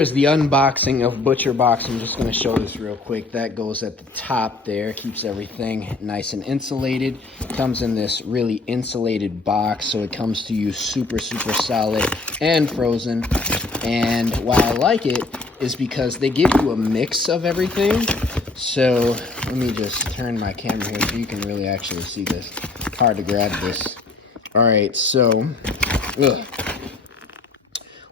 Here's the unboxing of ButcherBox. I'm just going to show this real quick. That goes at the top there. Keeps everything nice and insulated. Comes in this really insulated box, so it comes to you super solid and frozen. And why I like it is because they give you a mix of everything. So let me just turn my camera here so you can really actually see this. It's hard to grab this. All right, so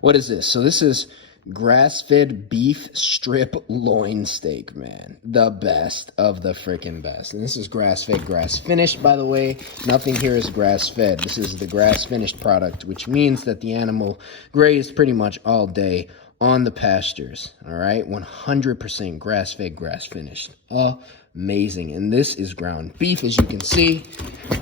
what is this? So this is grass-fed beef strip loin steak, man. The best of the freaking best. And this is grass-fed, grass-finished, by the way. Nothing here is grass-fed. This is the grass-finished product, which means that the animal grazed pretty much all day on the pastures, all right? 100% grass-fed, grass-finished. Amazing. And this is ground beef, as you can see.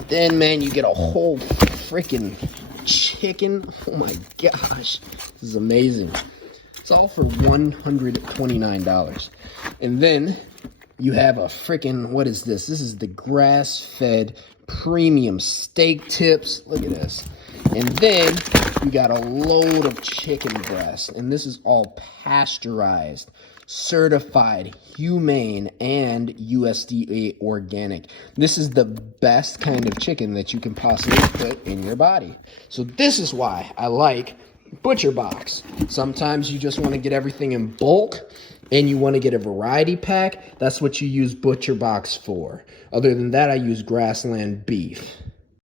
Then, man, you get a whole freaking chicken. Oh, my gosh. This is amazing. It's all for $129. And then you have a freaking, what is this? This is the grass-fed premium steak tips. Look at this. And then you got a load of chicken breast. And this is all pasteurized, certified, humane, and USDA organic. This is the best kind of chicken that you can possibly put in your body. So this is why I like ButcherBox. Sometimes you just want to get everything in bulk and you want to get a variety pack. That's what you use ButcherBox for. Other than that, I use Grassland beef.